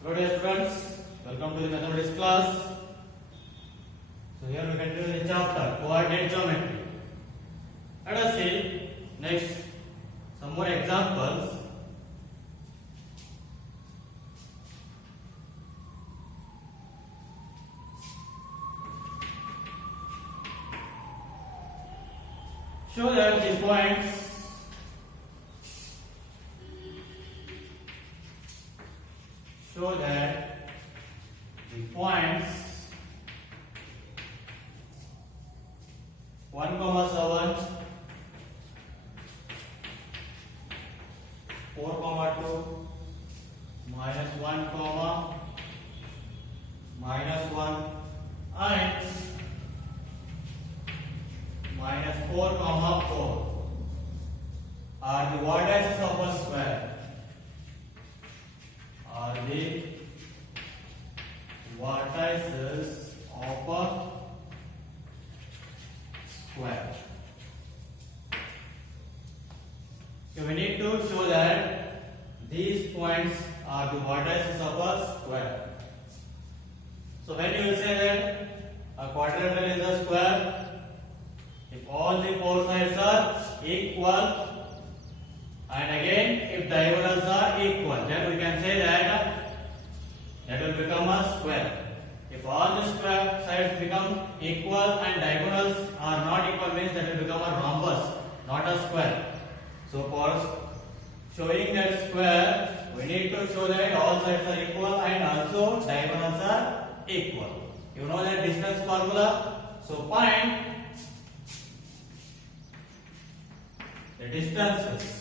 Hello dear students, welcome to the mathematics class. So here we continue the chapter coordinate geometry. Let us see next some more examples. Show that the points show that the points 1, 7, 4, 2, minus 1, minus 1 and minus 4, 4 are the vertices of a square. Are the vertices of a square. So we need to show that these points are the vertices of a square. So when you will say that a quadrilateral is a square, if all the four sides are equal, and again if diagonals are equal, then we can say that that will become a square. If all the square sides become equal and diagonals are not equal, means that will become a rhombus, not a square. So for showing that square, we need to show that all sides are equal and also diagonals are equal. You know that distance formula. So find the distances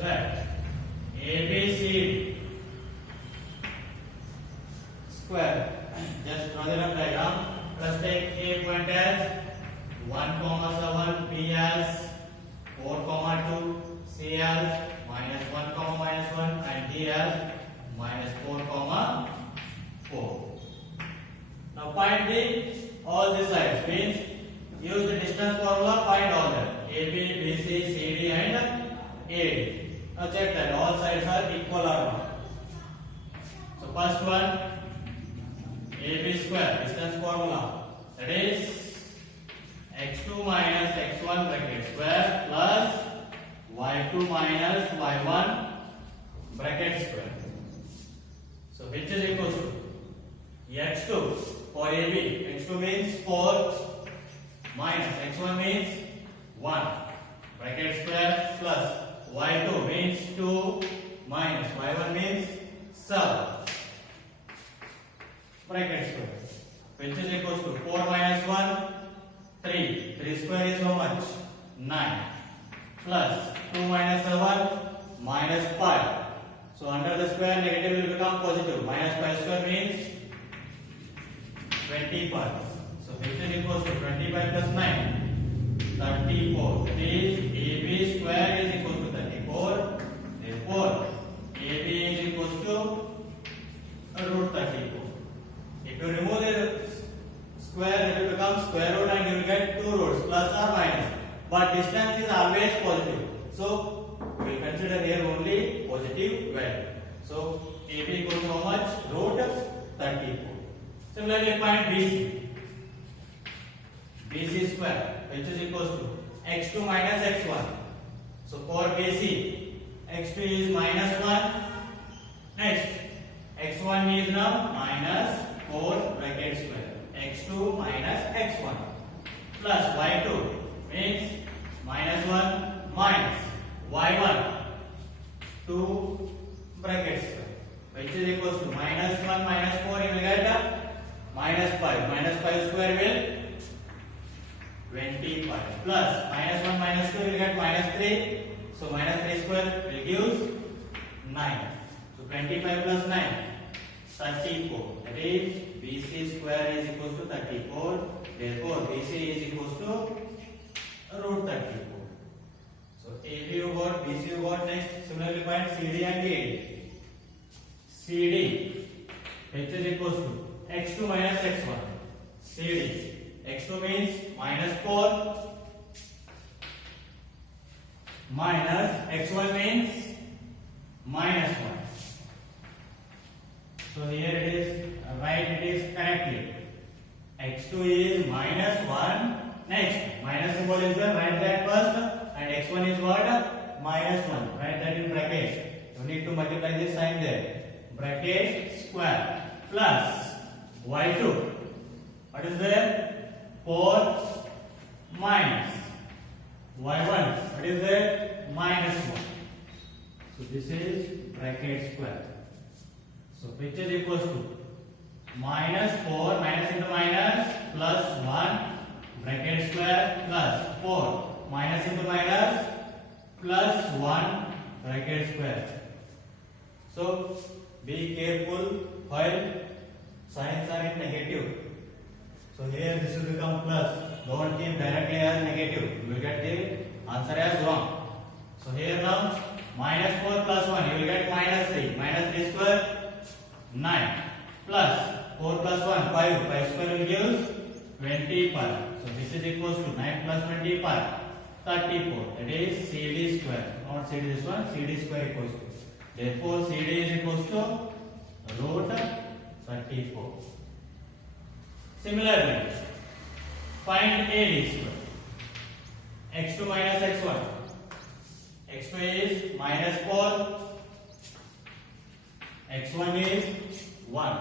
that ABC square. Just draw the rough diagram. Let's take A point as 1, 7, B as 4, 2, C as minus 1, minus 1 and D as minus 4, 4. Now find all the sides, means use the distance formula, find all that AB, BC, CD and AD. Now check that all sides are equal or not. So first one, AB square, distance formula, that is x2 minus x1 bracket square plus y2 minus y1 bracket square. So which is equal to x2 for AB. x2 means 4 minus x1 means 1 bracket square plus y2 means 2 minus y1 means 7 bracket square, which is equal to 4 minus 1 3. 3 square is how much? 9 plus 2 minus 7 minus 5. So under the square negative will become positive. Minus 5 square means 25. So which is equal to 25 plus 9 34. That is AB square is equal to 34. Therefore AB is equal to root 34. If you remove the square, it will become square root and you will get 2 roots plus or minus. But distance is always positive. So we will consider here only positive value. So AB equals to how much? Root 34. Similarly find BC. BC square, which is equal to x2 minus x1. So for BC, x2 is minus 1. Next, x1 is now minus 4 bracket square. x2 minus x1 plus y2 means minus 1 minus y1 2 bracket square, which is equal to minus 1 minus 4 you will get minus 5. Minus 5 square will 25 plus minus 1 minus 2 will get minus 3. So minus 3 square will give 9. So 25 plus 9 34. That is BC square is equal to 34. Therefore BC is equal to root 34. So AB x2 means minus 4 minus x1 means minus 1. So here it is, write it is correctly. x2 is minus 1. Next, minus symbol is there, write that first. And x1 is what? Minus 1. Write that in bracket. You need to multiply this sign there. Bracket square plus y2. What is there? 4 minus y1. What is there? Minus 1. So this is bracket square. So which is equals to minus 4 minus into minus plus 1 bracket square plus 4 minus into minus plus 1 bracket square. So be careful while signs are in negative. So here this will become plus. Don't keep directly as negative. You will get the answer as wrong. So here now minus 4 plus 1 you will get minus 3. Minus 3 square 9 plus 4 plus 1 5. 5 square will give 25. So this is equals to 9 plus 25 34. That is CD square. Not CD this one. CD square equals to. Therefore CD is equals to root 34. Similarly, find AD square. x2 minus x1. x2 is minus 4. x1 is 1.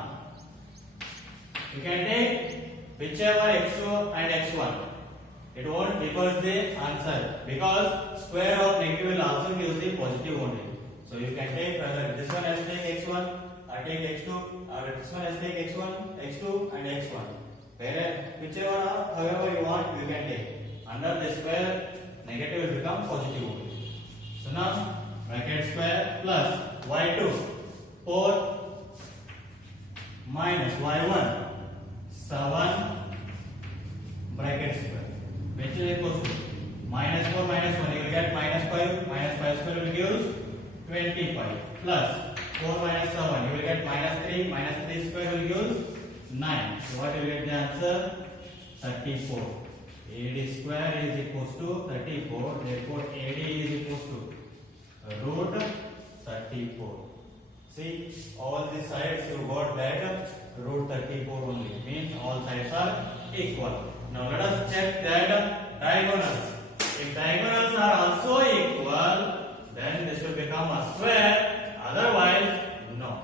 You can take whichever x2 and x1. It won't differ the answer because square of negative will also give the positive only. So you can take whether this one has take x1 or take x2 or this one has take x1, x2 and x1. Whereas whichever however you want you can take. Under the square negative will become positive only. So now bracket square plus y2 4 minus y1 7 bracket square which is equals to minus 4 minus 1 you will get minus 5. Minus 5 square will give 25 plus 4 minus 7 you will get minus 3. Minus 3 square will give 9. So what you will get the answer? 34. AD square is equals to 34. Therefore AD is equals to root 34. See, all the sides you got that root 34 only. Means all sides are equal. Now let us check that diagonals. If diagonals are also equal, then this will become a square. Otherwise, no.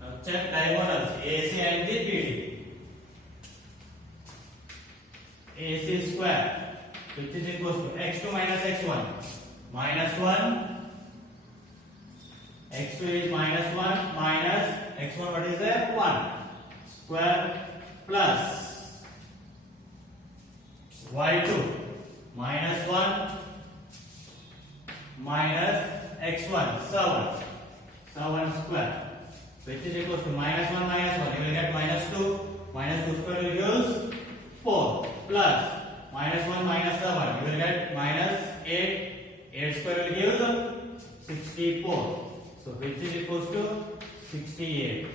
Now check diagonals AC and the BD. AC square, which is equals to x2 minus x1. Minus 1. x2 is minus 1 minus x1 what is there? 1 square plus y2 minus 1 minus x1 7 square which is equals to minus 1 minus 1 you will get minus 2 square will give 4 plus minus 1 minus 7 you will get minus 8 square will give 64. So which is equals to 68.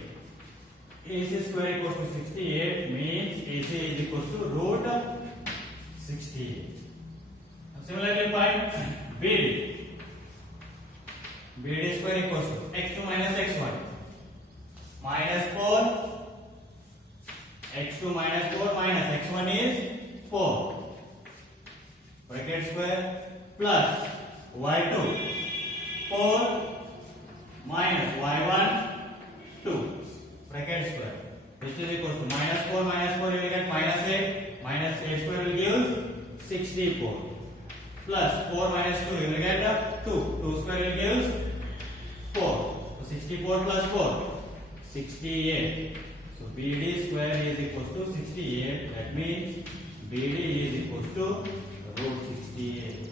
AC square equals to 68 means AC is equals to root 68. Similarly find BD. BD square equals to x2 minus x1. Minus 4. x2 minus 4 minus x1 is 4. Bracket square plus y2 4 minus y1 2 bracket square which is equals to minus 4 you will get minus 8. Minus 8 square will give 64 plus 4 minus 2 you will get 2 square will give 4. So 64 plus 4 68. So BD square is equals to 68. That means BD is equals to root 68.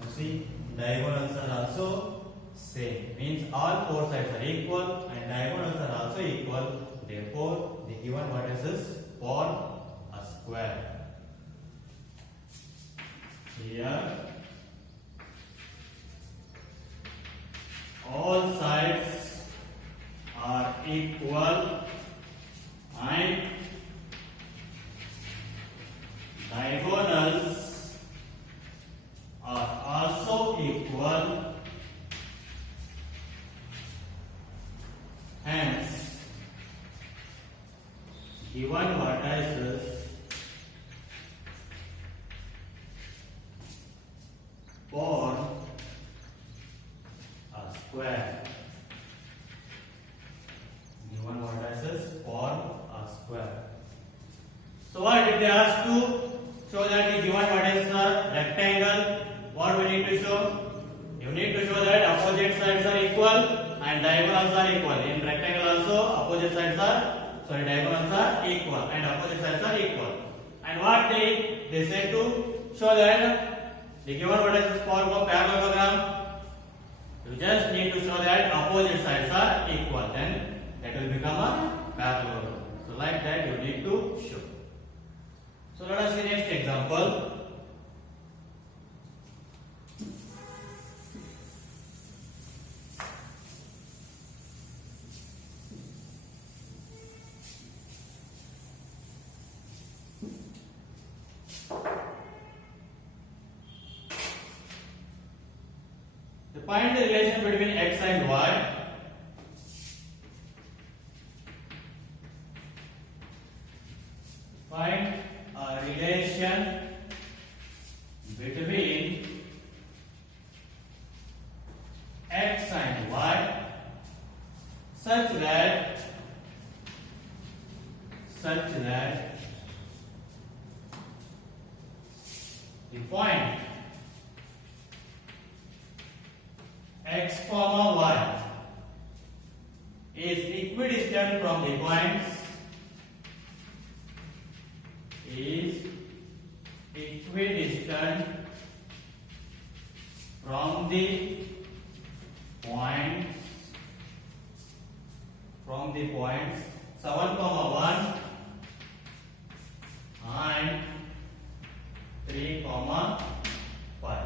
Now see, diagonals are also same. Means all four sides are equal and diagonals are also equal. Therefore, the given vertices form a square. Here, all sides are equal and if they ask to show that the given what is a rectangle, what we need to show? You need to show that opposite sides are equal and diagonals are equal. In rectangle also opposite sides are, sorry, diagonals are equal and opposite sides are equal. And what they say to show that the given what is form of parallelogram, you just need to show that opposite sides are equal, then that will become a parallelogram. So like that you need to show. So let us see next example. Find the relation between x and y. Find a relation between x and y such that the point x comma y is equidistant from the points so 1 comma 1 and 3 comma 5.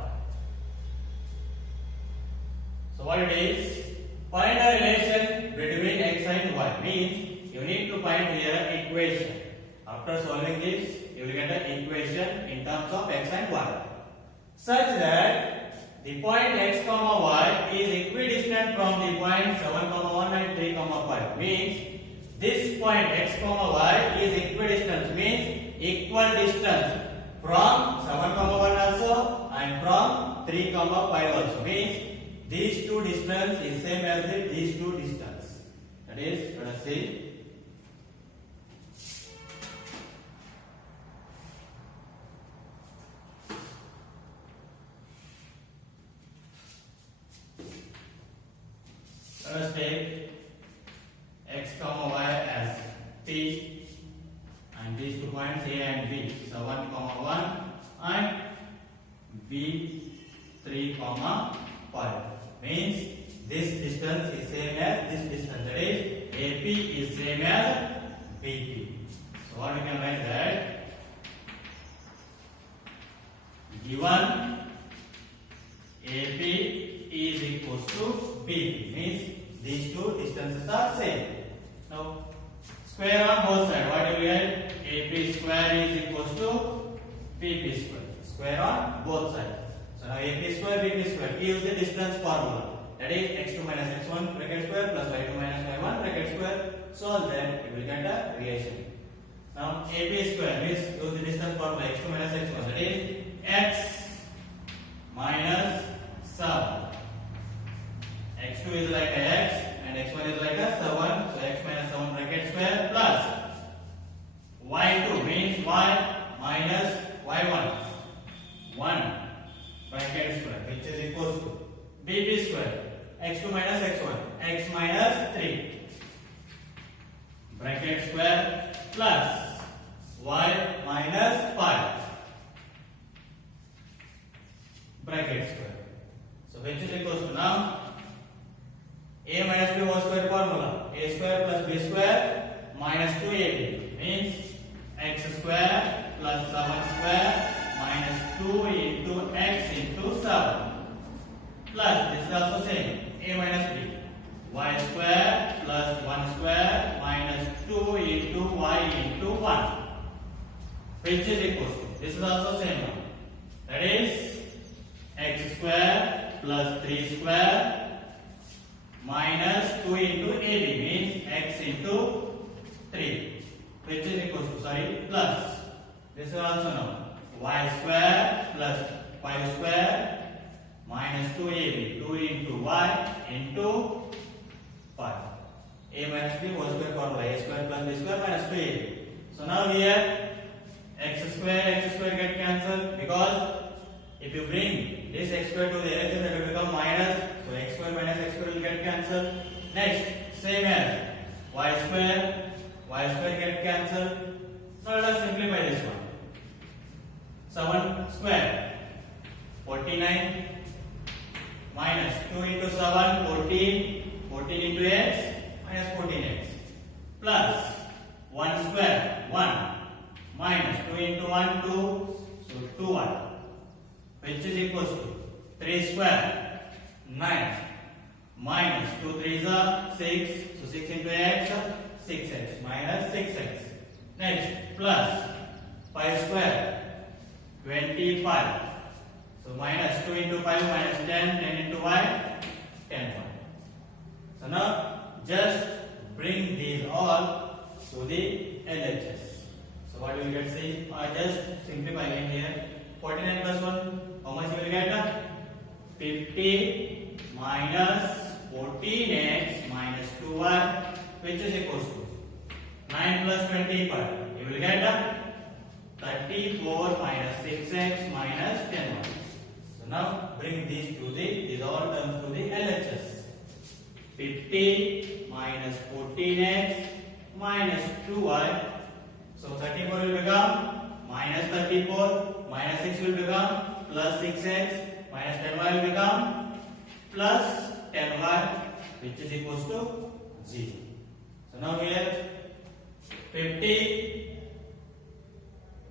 So what it is? Find a relation between x and y. Means you need to find here an equation. After solving this, you will get an equation in terms of x and y, such that the point x comma y is equidistant from the point 7 comma 1 and 3 comma 5. Means this point x comma y is equidistant. Means equal distance from 7 comma 1 also and from 3 comma 5 also. Means these two distance is same as these two distance. That is, let us see. Let us take x comma y as t and these 2 points A and B. So 1 comma 1 and B 3 comma 5. Means this distance is same as this distance. That is AP is same as BP. So what we can write that given AP is equals to BP. Means these two distances are same. Now square on both sides. What do we get? AP square is equals to BP square. Square on both sides. So now AP square BP square. Use the distance formula. That is x2 minus x1 bracket square plus y2 minus y1 bracket square. Solve that, you will get a relation. Now AP square means use the distance formula x2 minus x1. That is x minus sum. x2 is like a x and x1 is like a 7. So x minus 7 bracket square plus y2 means y minus y1 1 bracket square, which is equals to BP square x2 minus x1 x minus 3 bracket square plus y minus 5 bracket square. So which is equals to now a minus b whole square formula. A square plus b square minus 2ab means x square plus 7 square minus 2 into x into 7 plus this is also same a minus b y square plus 1 square minus 2 into y into 1 which is equals to this is also same one. That is x square plus 3 square minus 2 into ab means x into 3 which is equals to plus this is also now y square plus 5 square minus 2ab 2 into y into 5 a minus b whole square formula a square plus b square minus 2ab. So now here because if you bring this x square to the LHS, it will become minus. So x square minus x square will get cancelled. Next, same as y square get cancelled. Now let us simplify this one. 7 square 49 minus 2 into 7 14, 14 into x minus 14x plus 1 square 1 minus 2 into 1 2, so 2y, which is equals to 3 square 9 minus 2 3s are 6, so 6 into x 6x minus 6x. Next, plus 5 square 25, so minus 2 into 5 minus 10, 10 into y 10y. So now just bring these all to the LHS. So what you will get, see, I just simplifying here. 49 plus 1, how much you will get? 50 minus 14x minus 2y, which is equals to 9 plus 25. You will get 34 minus 6x minus 10y. So now bring these all terms to the LHS. 50 minus 14x minus 2y. So 34 will become minus 34, minus 6 will become plus 6x, minus 10y will become plus 10y, which is equals to 0. So now here 50,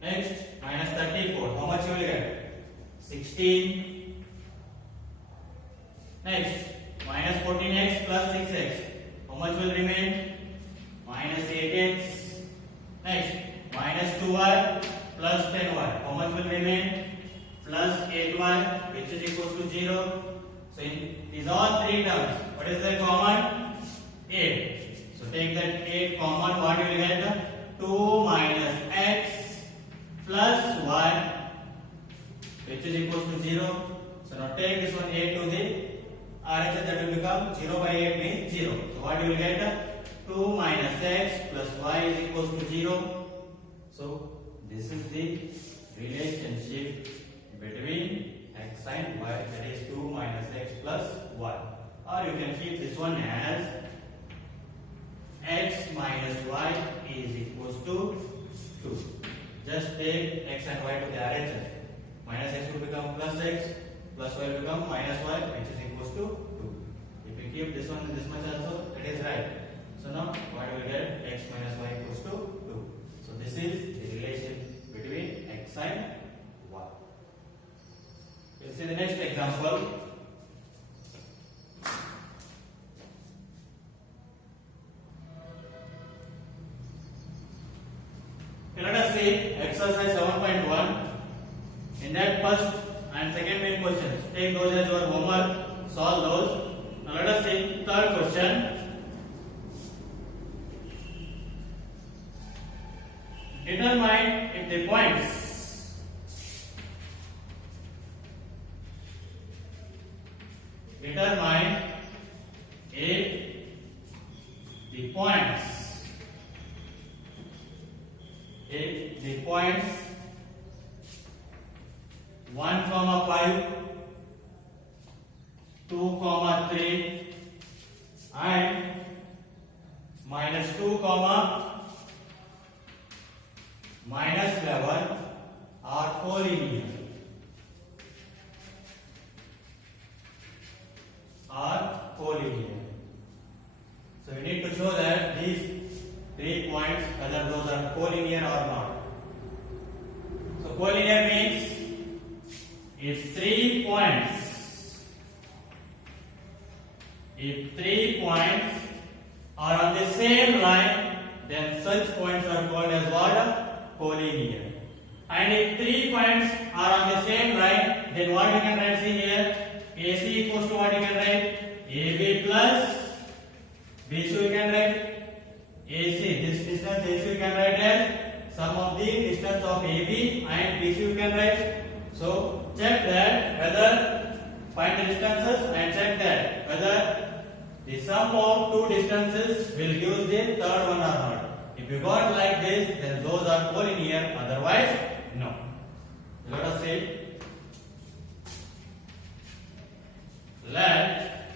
next minus 34, how much you will get? 16. Next minus 14x plus 6x, how much will remain? Minus 8x. Next minus 2y plus 10y, how much will remain? Plus 8y, which is equals to 0. So in these all three terms, what is the common? 8. So take that 8 common, what you will get? 2 minus x plus y, which is equals to 0. So now take this one 8 to the RHS, that will become 0 by 8 means 0. So what you will get? 2 minus x plus y is equals to 0. So this is the relationship between x and y, that is 2 minus x plus y. Or you can keep this one as x minus y is equals to 2. Just take x and y to the RHS. Minus x will become plus x, plus y will become minus y, which is equals to 2. If you keep this one and this much also, it is right. So now what we will get? X minus y equals to 2. So this is the relation between x and y. We'll see the next example. Let us see exercise 7.1. In that first and second main questions, take those as your homework, solve those. Now let us see third question. Determine if the points if the points 1, 5, 2, 3 and minus 2, minus 11 are collinear. So we need to show that these 3 points, whether those are collinear or not. So collinear means if 3 points are on the same line, then such points are called as what? Collinear. And if 3 points are on the same line, then what we can write, see here, AC equals to what you can write? AB plus BC we can write AC. This distance AC we can write as sum of the distance of AB and BC we can write. So check that whether, find the distances and check that whether the sum of two distances will give the third one or not. If you got like this, then those are collinear, otherwise no. Let us see say let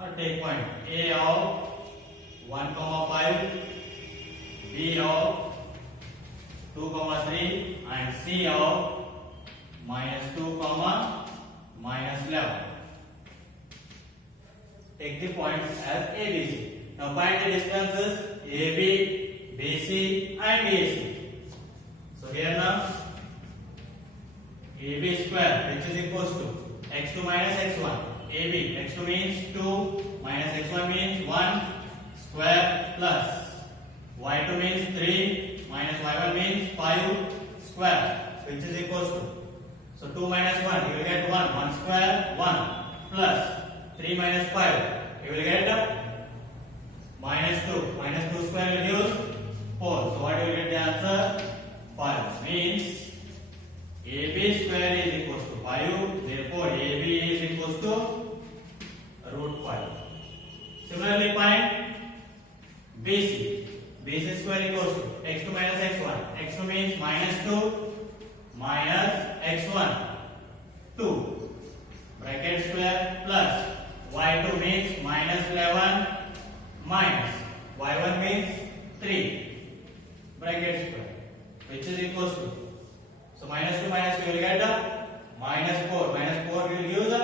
or take point A of 1, 5, B of 2, 3 and C of -2, -11. Take the points as A, B, C. Now find the distances AB, BC and DAC. So here now AB square which is equals to x2 minus x1. AB, x2 means 2 minus x1 means 1 square plus y2 means 3 minus y1 means 5 square which is equals to, so 2 minus 1 you will get 1 square 1 plus 3 minus 5 you will get -2 square will give 4. So what you will get the answer 5 means AB square is equals to 5, therefore AB is equals to √5. Similarly find BC. BC square equals to x2 minus x1. x2 means -2 minus x1 2 bracket square plus y2 means -11 minus y1 means 3 bracket square which is equals to, so -2 you will get -4 will give the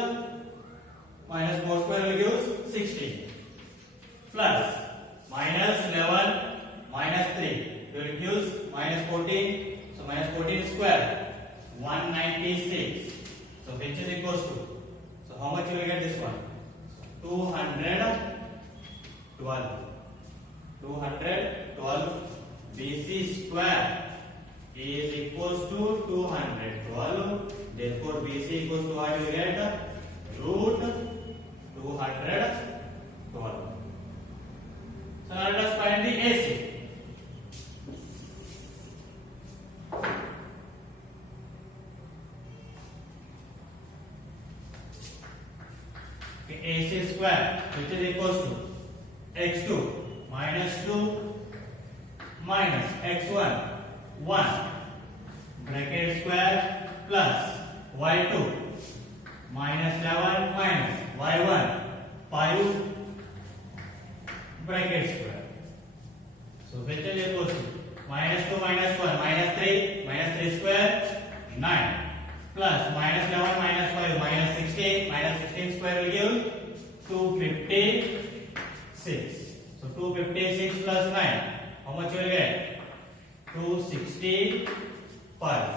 -4 square will give 16 plus -11 -3 will give -14, so -14 square 196, so which is equals to, so how much you will get this one 212 BC square is equals to 212, therefore BC equals to what you will get √212. So now let us find the AC. AC square which is equals to x2 minus 2 minus x1 1 bracket square plus y2 minus 11 minus y1 5 bracket square. So which is equals to -2 minus 1 -3 square 9 plus -11 minus 5 -16 square will give 256. So 256 plus 9, how much you will get 265.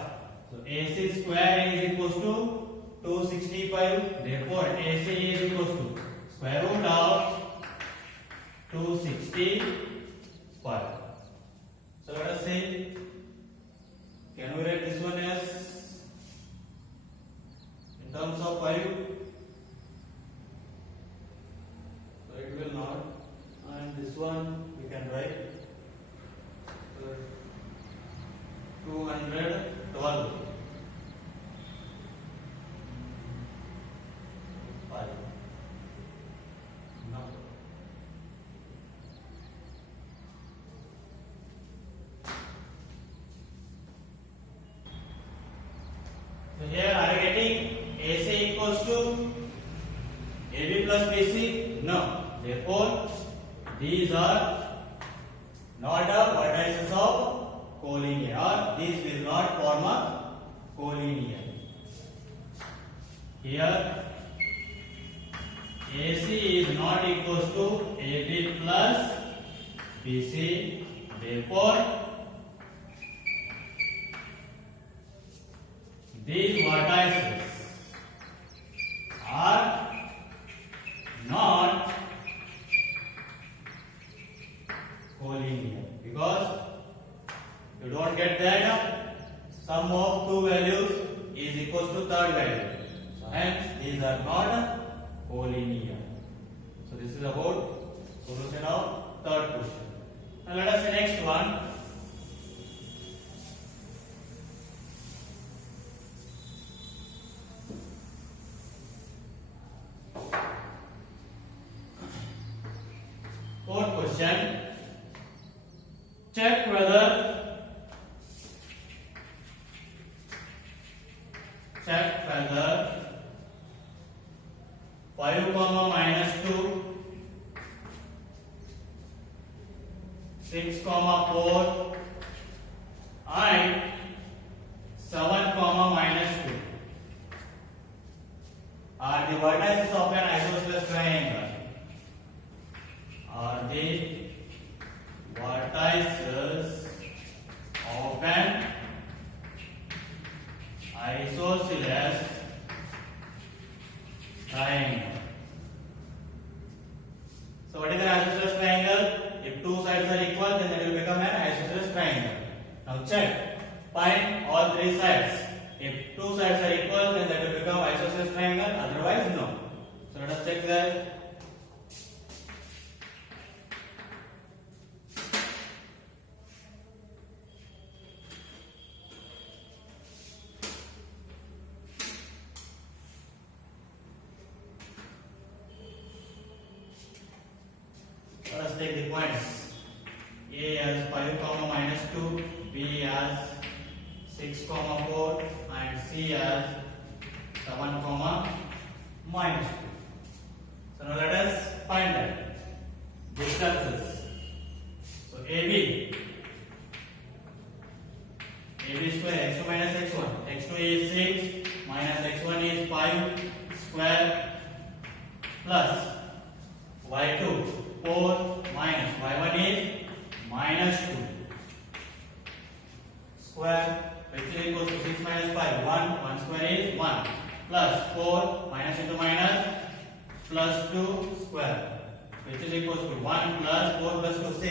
So AC square is equals to 265, therefore AC is equals to square root of 265. So let us see, can we write this one as in terms of 5? So it will not, and this one we can write 212 5. Now so here are you getting AC equals to AB plus BC? No. Therefore, these are not a vertices of collinear, or these will not form a collinear. Here, AC is not equals to AB plus BC. Therefore, these vertices are not collinear because you don't get that sum of two values is equals to third value. So hence these are not collinear. So this is about solution of third question. Now let us see next one. Fourth question. Check whether 4 and 7 comma minus 2 are the vertices of an isosceles triangle. Are the vertices of an isosceles triangle. So what is an isosceles triangle? If two sides are equal, then it will become an isosceles triangle. Now check. Find all three sides. If two sides are equal, then that will become isosceles triangle. Otherwise, no. So let us check that. Let us take the points. A as 5 comma minus 2, B as 6 comma 4, and C as 7 comma minus 2. So now let us find that distances. So AB square x2 minus x1. x2 is 6 minus x1 is 5 square plus y2 4 minus y1 is minus 2 square, which is equal to 6 minus 5 1 square is 1 plus 4 minus into minus plus 2 square, which is equal to 1 plus 4 plus 2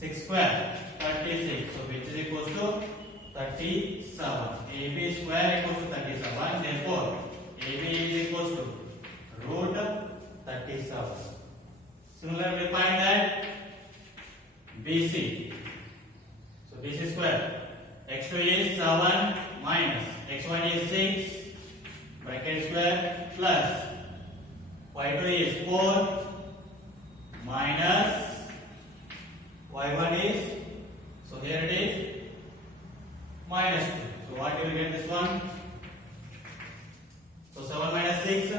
6 square 36, so which is equal to 37. AB square equals to 37, therefore AB is equal to root 37. Similarly, find that BC. So BC square, x2 is 7 minus x1 is 6 bracket square plus y2 is 4 minus y1 is, so here it is minus 2. So what you will get this one? So 7 minus 6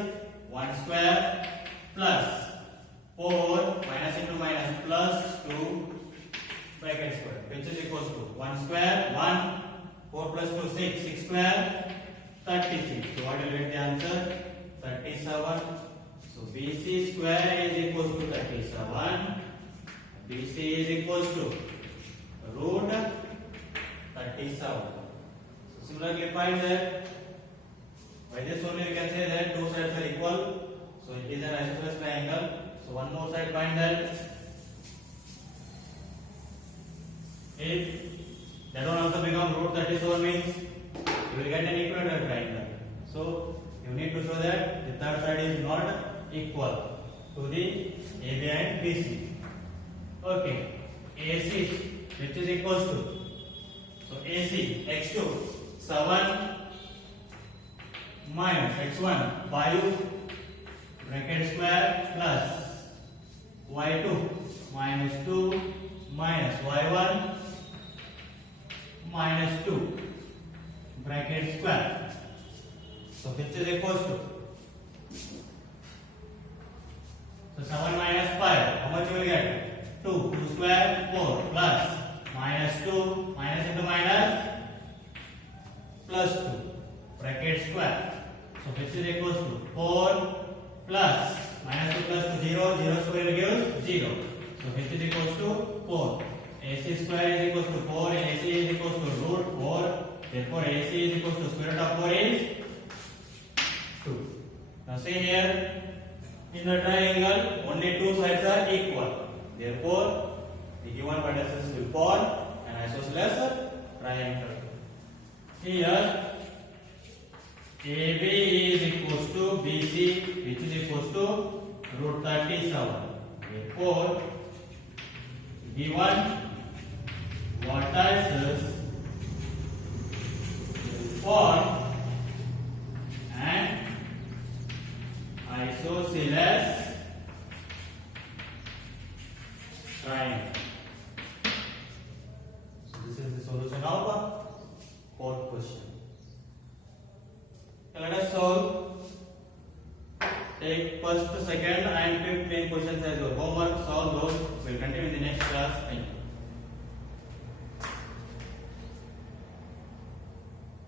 1 square plus 4 minus into minus plus 2 bracket square, which is equal to 1 square 1 4 plus 2 6 square 36. So what will get the answer? 37. So BC square is equal to 37. BC is equal to root 37. So similarly find that by this only we can say that two sides are equal. So it is an isosceles triangle. So one more side find that if that one also become root 37 means you will get an equilateral triangle. So you need to show that the third side is not equal to the AB and BC. Okay, AC which is equals to, so AC x2 7 minus x1 5 bracket square plus y2 minus 2 minus y1 minus 2 bracket square, so which is equals to, so 7 minus 5, how much you will get? 2 square 4 plus minus 2 minus into minus plus 2 bracket square, so which is equals to 4 plus minus 2 plus 2 0 0 square gives 0, so which is equals to 4. AC square is equals to 4 and AC is equals to root 4, therefore AC is equals to square root of 4 is 2. Now see here, in a triangle only two sides are equal, therefore the given vertices will form an isosceles triangle. Here AB is equals to BC, which is equals to root 37. Therefore given vertices will form an isosceles triangle. So this is the solution of fourth question. Let us solve. Take first, second and fifth main questions as your homework. Solve those. We will continue in the next class. Thank you.